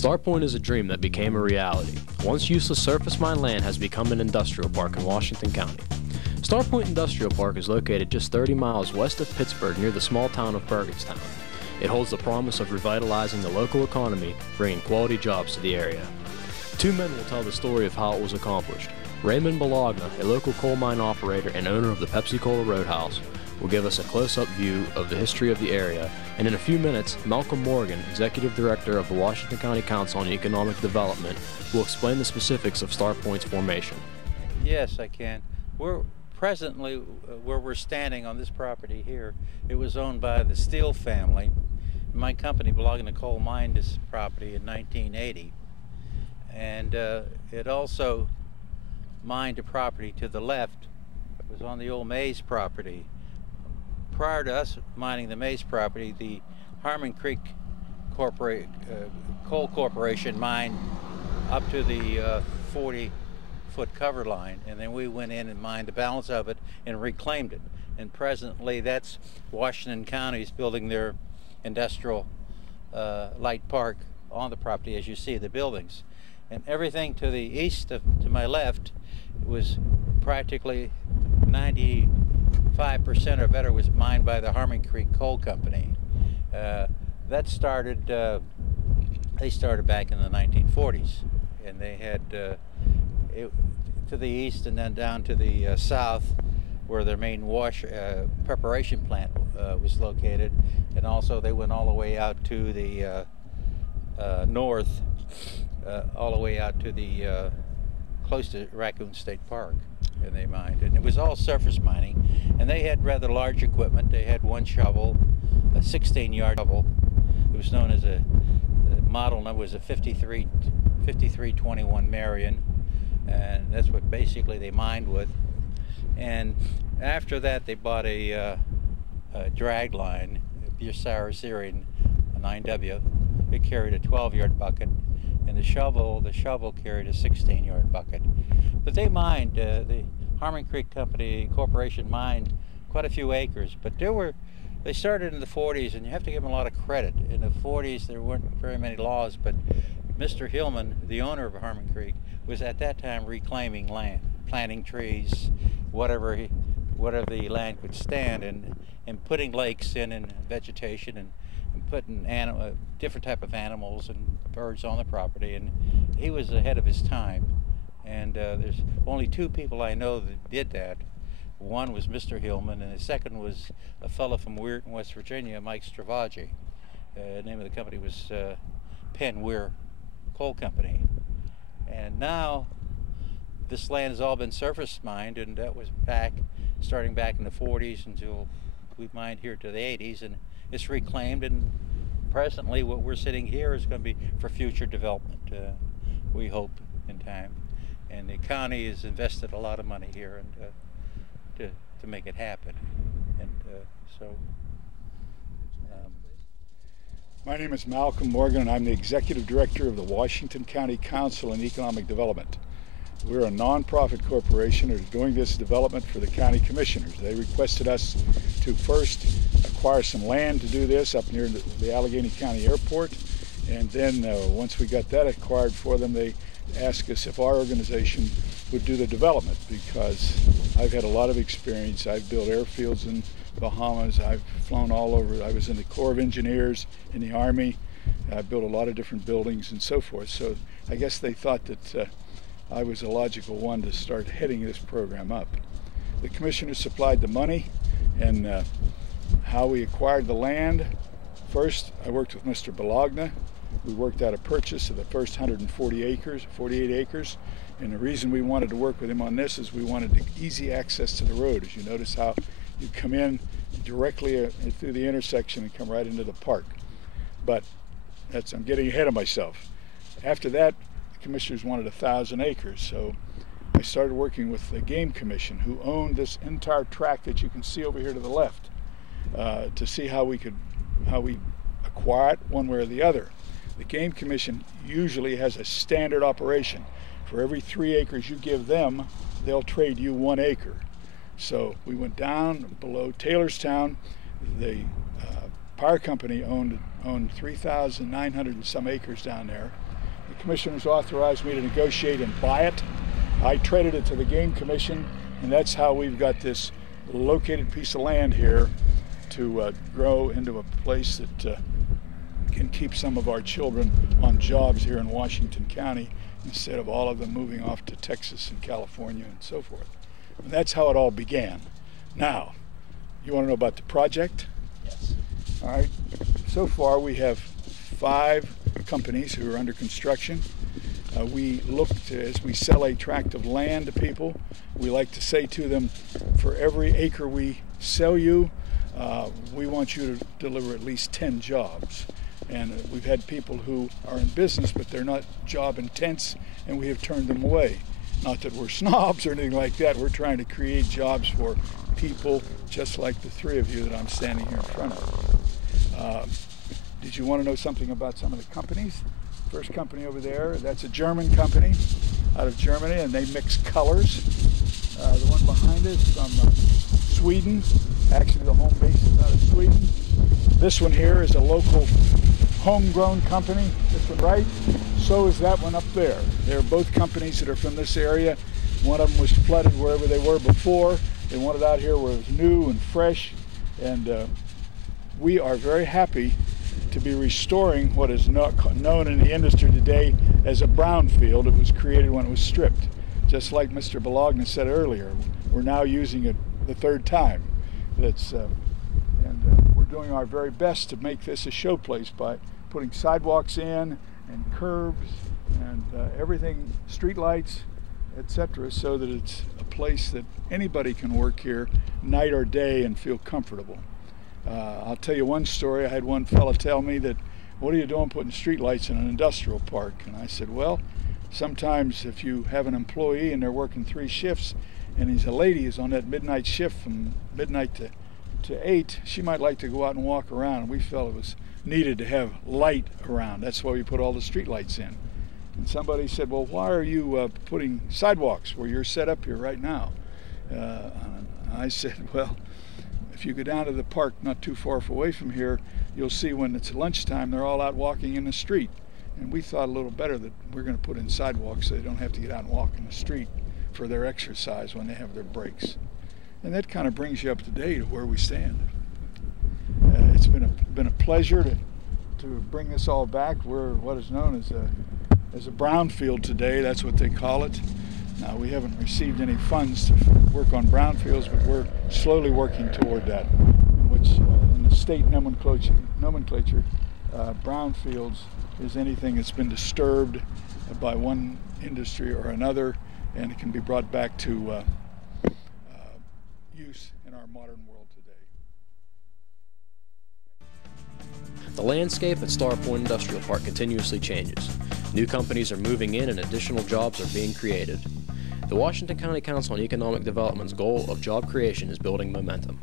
Starpoint is a dream that became a reality. Once useless surface mine land has become an industrial park in Washington County. Starpoint Industrial Park is located just 30 miles west of Pittsburgh near the small town of Bergenstown. It holds the promise of revitalizing the local economy, bringing quality jobs to the area. Two men will tell the story of how it was accomplished. Raymond Bologna, a local coal mine operator and owner of the Pepsi-Cola Roadhouse, will give us a close-up view of the history of the area, and in a few minutes, Malcolm Morgan, Executive Director of the Washington County Council on Economic Development, will explain the specifics of Starpoint's formation. Yes, I can. We're presently where we're standing on this property here. It was owned by the Steele family. My company, Bologna Coal, mined this property in 1980, and it also mined a property to the left. It was on the old Mays property. Prior to us mining the Mays property, the Harmon Creek Coal Corporation mined up to the 40-foot cover line, and then we went in and mined the balance of it and reclaimed it. And presently, that's Washington County's building their industrial light park on the property, as you see the buildings. And everything to the east to my left was practically 95% or better was mined by the Harmon Creek Coal Company. That started, they started back in the 1940s, and they had it to the east and then down to the south where their main preparation plant was located, and also they went all the way out to the north, all the way out to the close to Raccoon State Park, and they mined. And it was all surface mining, and they had rather large equipment. They had one shovel, a 16-yard shovel. It was known as the model number was a 5321 Marion, and that's what basically they mined with. And after that, they bought a drag line, a Bucyrus-Syrian 9W. It carried a 12-yard bucket, and the shovel carried a 16-yard bucket. But they mined, the Harmon Creek Corporation mined quite a few acres, but they started in the 40s, and you have to give them a lot of credit. In the 40s, there weren't very many laws, but Mr. Hillman, the owner of Harmon Creek, was at that time reclaiming land, planting trees, whatever the land could stand, and putting lakes in and vegetation, and putting different type of animals and birds on the property, and he was ahead of his time. And there's only two people I know that did that. One was Mr. Hillman, and the second was a fellow from Weir, West Virginia, Mike Stravaggi. The name of the company was Penn Weir Coal Company. And now this land has all been surface mined, and that was starting back in the 40s until we mined here to the 80s, and it's reclaimed, and presently what we're sitting here is going to be for future development, we hope, in time. And the county has invested a lot of money here and to make it happen. And My name is Malcolm Morgan, and I'm the Executive Director of the Washington County Council on Economic Development. We're a non-profit corporation who's doing this development for the county commissioners. They requested us to first acquire some land to do this up near the Allegheny County Airport, and then once we got that acquired for them, they asked us if our organization would do the development, because I've had a lot of experience. I've built airfields in Bahamas. I've flown all over. I was in the Corps of Engineers in the Army. I built a lot of different buildings and so forth. So I guess they thought that I was a logical one to start heading this program up. The commissioners supplied the money, and how we acquired the land. First, I worked with Mr. Bologna. We worked out a purchase of the first 148 acres, and the reason we wanted to work with him on this is we wanted easy access to the road. As you notice how you come in directly through the intersection and come right into the park. But I'm getting ahead of myself. After that, the commissioners wanted 1,000 acres, so I started working with the Game Commission, who owned this entire tract that you can see over here to the left, to see how we acquire it one way or the other. The Game Commission usually has a standard operation. For every 3 acres you give them, they'll trade you 1 acre. So we went down below Taylorstown. The power company owned 3,900 and some acres down there, commissioners authorized me to negotiate and buy it. I traded it to the Game Commission, and that's how we've got this located piece of land here to grow into a place that can keep some of our children on jobs here in Washington County instead of all of them moving off to Texas and California and so forth. And that's how it all began. Now, you want to know about the project? Yes. All right. So far, we have 5 companies who are under construction. We look to, as we sell a tract of land to people, we like to say to them, for every acre we sell you, we want you to deliver at least 10 jobs. And we've had people who are in business, but they're not job intense, and we have turned them away. Not that we're snobs or anything like that. We're trying to create jobs for people just like the 3 of you that I'm standing here in front of. Did you want to know something about some of the companies? First company over there, that's a German company out of Germany, and they mix colors. The one behind it is from Sweden. Actually, the home base is out of Sweden. This one here is a local homegrown company. This one right. So is that one up there. They're both companies that are from this area. One of them was flooded wherever they were before. They wanted out here where it was new and fresh. And we are very happy to be restoring what is known in the industry today as a brownfield. It was created when it was stripped. Just like Mr. Bologna said earlier, we're now using it the 3rd time. We're doing our very best to make this a showplace by putting sidewalks in and curbs and everything, street lights, etc., so that it's a place that anybody can work here night or day and feel comfortable. I'll tell you one story. I had one fella tell me that, what are you doing putting street lights in an industrial park? And I said, well, sometimes if you have an employee and they're working 3 shifts, and he's a lady who's on that midnight shift from midnight to 8, she might like to go out and walk around. And we felt it was needed to have light around. That's why we put all the street lights in. And somebody said, well, why are you putting sidewalks where you're set up here right now? I said, well, if you go down to the park not too far away from here, you'll see when it's lunchtime, they're all out walking in the street. And we thought a little better that we're going to put in sidewalks so they don't have to get out and walk in the street for their exercise when they have their breaks. And that kind of brings you up to date of where we stand. It's been a pleasure to bring this all back. We're what is known as a brownfield today. That's what they call it. Now, we haven't received any funds to work on brownfields, but we're slowly working toward that, which in the state nomenclature, brownfields is anything that's been disturbed by one industry or another, and it can be brought back to use in our modern world today. The landscape at Star Point Industrial Park continuously changes. New companies are moving in and additional jobs are being created. The Washington County Council on Economic Development's goal of job creation is building momentum.